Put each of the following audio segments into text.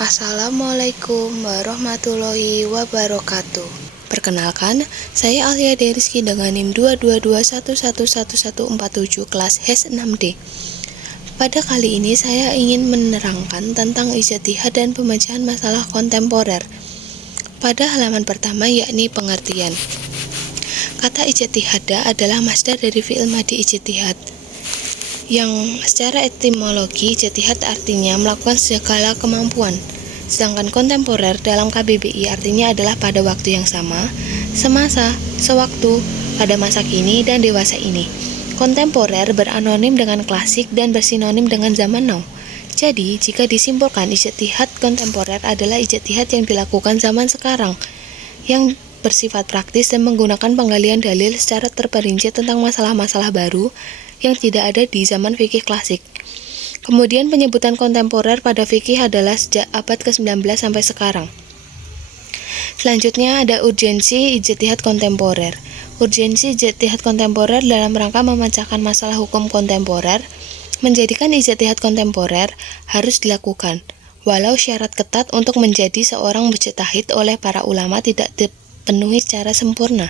Assalamualaikum warahmatullahi wabarakatuh. Perkenalkan, saya Alia Deriski dengan NIM 222111147 kelas HES 6D. Pada kali ini saya ingin menerangkan tentang ijtihad dan pemecahan masalah kontemporer. Pada halaman pertama yakni pengertian. Kata ijtihada adalah masdar dari fi'il madhi ijtihad, yang secara etimologi ijtihad artinya melakukan segala kemampuan. Sedangkan kontemporer dalam KBBI artinya adalah pada waktu yang sama, semasa, sewaktu, pada masa kini dan dewasa ini. Kontemporer beranonim dengan klasik dan bersinonim dengan zaman now. Jadi, jika disimpulkan ijtihad kontemporer adalah ijtihad yang dilakukan zaman sekarang, yang bersifat praktis dan menggunakan penggalian dalil secara terperinci tentang masalah-masalah baru yang tidak ada di zaman fikih klasik. Kemudian penyebutan kontemporer pada fikih adalah sejak abad ke-19 sampai sekarang. Selanjutnya ada urgensi ijtihad kontemporer. Urgensi ijtihad kontemporer dalam rangka memecahkan masalah hukum kontemporer menjadikan ijtihad kontemporer harus dilakukan, walau syarat ketat untuk menjadi seorang mujtahid oleh para ulama tidak dipenuhi secara sempurna.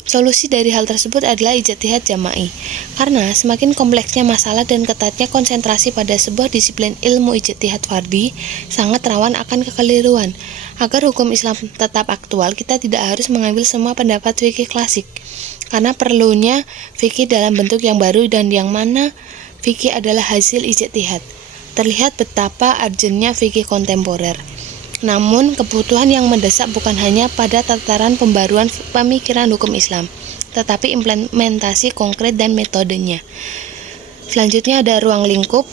Solusi dari hal tersebut adalah ijtihad jama'i, karena semakin kompleksnya masalah dan ketatnya konsentrasi pada sebuah disiplin ilmu ijtihad fardhi sangat rawan akan kekeliruan. Agar hukum Islam tetap aktual, kita tidak harus mengambil semua pendapat fikih klasik, karena perlunya fikih dalam bentuk yang baru dan yang mana fikih adalah hasil ijtihad. Terlihat betapa urgentnya fikih kontemporer. Namun, kebutuhan yang mendesak bukan hanya pada tataran pembaruan pemikiran hukum Islam, tetapi implementasi konkret dan metodenya. Selanjutnya ada ruang lingkup.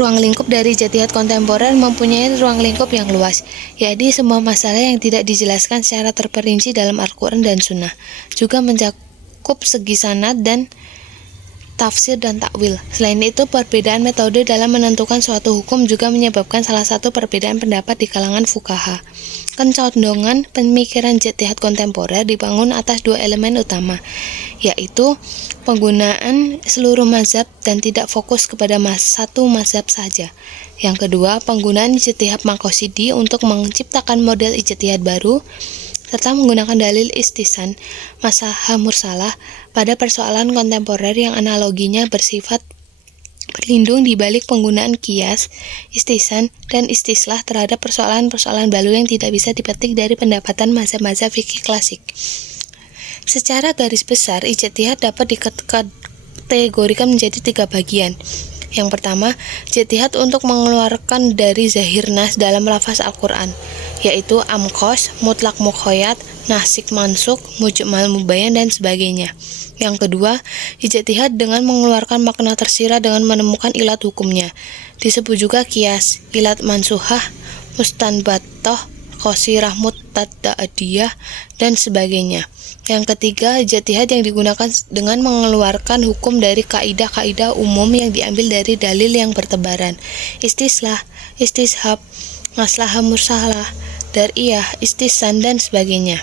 Ruang lingkup dari ijtihad kontemporer mempunyai ruang lingkup yang luas, yaitu semua masalah yang tidak dijelaskan secara terperinci dalam Al-Quran dan Sunnah, juga mencakup segi sanad dan tafsir dan takwil. Selain itu, perbedaan metode dalam menentukan suatu hukum juga menyebabkan salah satu perbedaan pendapat di kalangan fuqaha. Kecondongan pemikiran ijtihad kontemporer dibangun atas dua elemen utama, yaitu penggunaan seluruh mazhab dan tidak fokus kepada satu mazhab saja. Yang kedua, penggunaan ijtihad maqasidi untuk menciptakan model ijtihad baru, serta menggunakan dalil istihsan masalah mursalah pada persoalan kontemporer yang analoginya bersifat berlindung di balik penggunaan qiyas, istihsan, dan istislah terhadap persoalan-persoalan baru yang tidak bisa dipetik dari pendapatan mazhab-mazhab fikih klasik. Secara garis besar, ijtihad dapat dikategorikan menjadi tiga bagian. Yang pertama, ijtihad untuk mengeluarkan dari zahir nas dalam lafaz Al-Quran, yaitu amqos, mutlak muqayyad, nasik mansuk, mujmal mubayyan, dan sebagainya. Yang kedua, ijtihad dengan mengeluarkan makna tersirat dengan menemukan ilat hukumnya. Disebut juga qiyas, ilat mansuhah, mustanbatoh, qasirah mutadadiyah, dan sebagainya. Yang ketiga, ijtihad yang digunakan dengan mengeluarkan hukum dari kaidah-kaidah umum yang diambil dari dalil yang bertebaran, istislah, istishab, maslahah mursalah, dar'iyah, istihsan, dan sebagainya.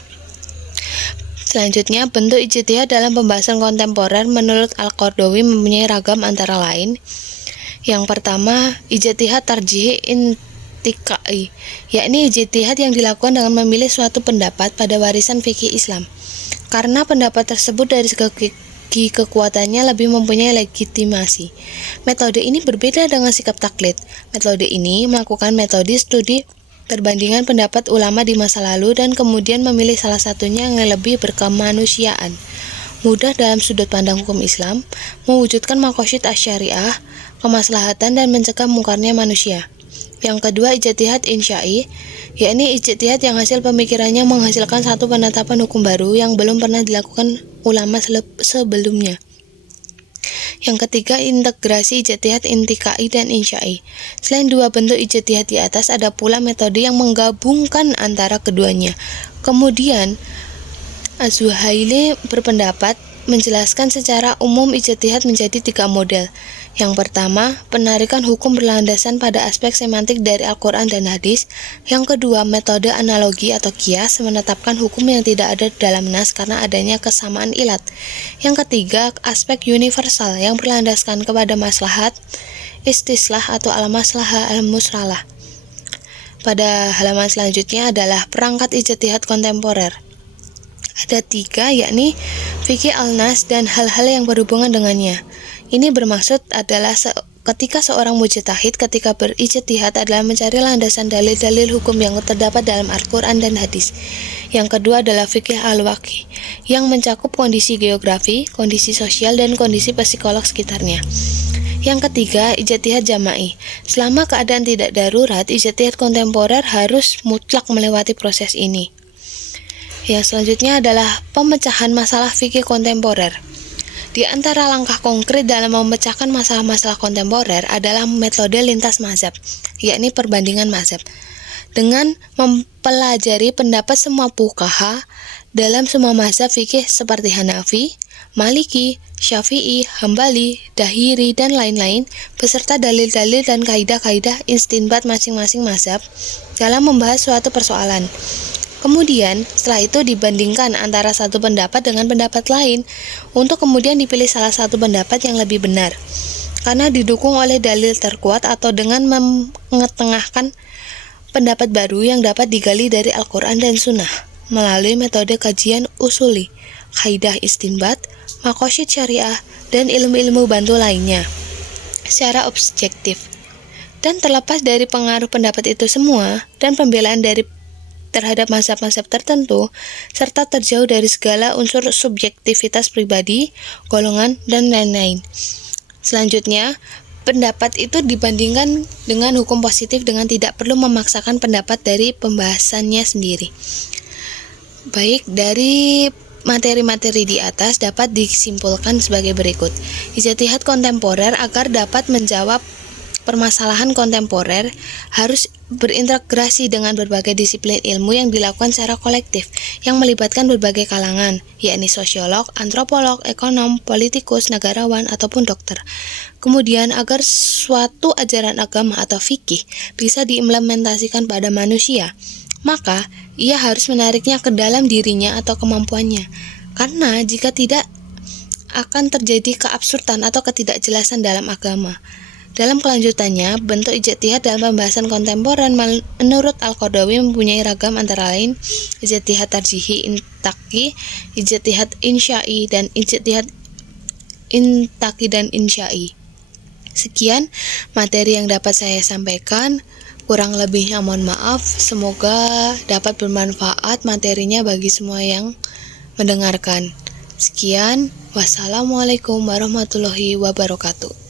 Selanjutnya, bentuk ijtihad dalam pembahasan kontemporer menurut Al-Qardawi mempunyai ragam antara lain. Yang pertama, ijtihad tarjih intiqai, yakni ijtihad yang dilakukan dengan memilih suatu pendapat pada warisan fikih Islam, karena pendapat tersebut dari segi kekuatannya lebih mempunyai legitimasi. Metode ini berbeda dengan sikap taklid. Metode ini melakukan metode studi perbandingan pendapat ulama di masa lalu dan kemudian memilih salah satunya yang lebih berkemanusiaan, mudah dalam sudut pandang hukum Islam, mewujudkan maqasid asy-syariah, kemaslahatan, dan mencegah mungkarnya manusia. Yang kedua, ijtihad insya'i, yakni ijtihad yang hasil pemikirannya menghasilkan satu penetapan hukum baru yang belum pernah dilakukan ulama sebelumnya. Yang ketiga, integrasi ijtihad intiqai dan insya'i. Selain dua bentuk ijtihad di atas, ada pula metode yang menggabungkan antara keduanya. Kemudian, Az-Zuhaili berpendapat menjelaskan secara umum ijtihad menjadi tiga model. Yang pertama, penarikan hukum berlandasan pada aspek semantik dari Al-Quran dan hadis. Yang kedua, metode analogi atau qiyas menetapkan hukum yang tidak ada dalam nas karena adanya kesamaan ilat. Yang ketiga, aspek universal yang berlandaskan kepada maslahat, istislah atau al-maslahah al-musralah. pada halaman selanjutnya adalah perangkat ijtihad kontemporer. Ada 3, yakni fikih al-nas dan hal-hal yang berhubungan dengannya. Ini bermaksud adalah ketika seorang mujtahid ketika berijtihad adalah mencari landasan dalil-dalil hukum yang terdapat dalam Al-Quran dan hadis. Yang kedua adalah fikih al-waqi, yang mencakup kondisi geografi, kondisi sosial, dan kondisi psikolog sekitarnya. Yang ketiga, ijtihad jama'i. Selama keadaan tidak darurat, ijtihad kontemporer harus mutlak melewati proses ini. Yang selanjutnya adalah pemecahan masalah fikih kontemporer. Di antara langkah konkret dalam memecahkan masalah-masalah kontemporer adalah metode lintas mazhab, yakni perbandingan mazhab. Dengan mempelajari pendapat semua fuqaha dalam semua mazhab fikih seperti Hanafi, Maliki, Syafi'i, Hambali, Dahiri, dan lain-lain, beserta dalil-dalil dan kaidah-kaidah istinbat masing-masing mazhab dalam membahas suatu persoalan. Kemudian, setelah itu dibandingkan antara satu pendapat dengan pendapat lain, untuk kemudian dipilih salah satu pendapat yang lebih benar, karena didukung oleh dalil terkuat atau dengan mengetengahkan pendapat baru yang dapat digali dari Al-Quran dan Sunnah, melalui metode kajian usuli, kaidah istinbat, maqasid syariah, dan ilmu-ilmu bantu lainnya, secara objektif. Dan terlepas dari pengaruh pendapat itu semua, dan pembelaan terhadap mazhab-mazhab tertentu, serta terjauh dari segala unsur subjektivitas pribadi, golongan, dan lain-lain. Selanjutnya, pendapat itu dibandingkan dengan hukum positif dengan tidak perlu memaksakan pendapat dari pembahasannya sendiri. Baik, dari materi-materi di atas dapat disimpulkan sebagai berikut. Ijtihad kontemporer agar dapat menjawab permasalahan kontemporer harus berintegrasi dengan berbagai disiplin ilmu yang dilakukan secara kolektif yang melibatkan berbagai kalangan, yakni sosiolog, antropolog, ekonom, politikus, negarawan, ataupun dokter. Kemudian agar suatu ajaran agama atau fikih bisa diimplementasikan pada manusia, maka ia harus menariknya ke dalam dirinya atau kemampuannya, karena jika tidak akan terjadi keabsurdan atau ketidakjelasan dalam agama. Dalam kelanjutannya, bentuk ijtihad dalam pembahasan kontemporer menurut Al-Qaradawi mempunyai ragam, antara lain ijtihad tarjihi intaqi, ijtihad insya'i, dan ijtihad intaqi dan insya'i. Sekian materi yang dapat saya sampaikan, kurang lebihnya mohon maaf. Semoga dapat bermanfaat materinya bagi semua yang mendengarkan. Sekian, wassalamualaikum warahmatullahi wabarakatuh.